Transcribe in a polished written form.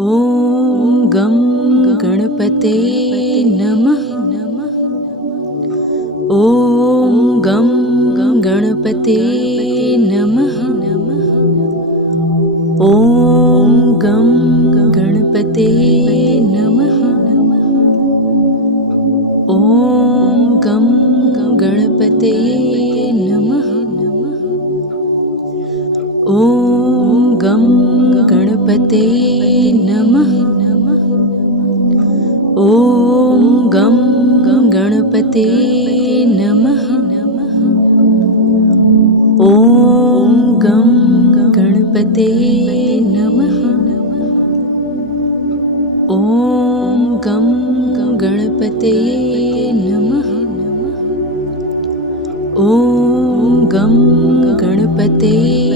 ॐ गं गणपते नमः। ॐ गं गणपते नमः। ॐ गं गणपते नमः। ॐ गं गणपते नमः। ॐ गं गणपते नमः। ॐ गं गणपते नमः। ॐ गं गणपते नमः। ॐ गं गणपते नमः। ॐ गं गणपते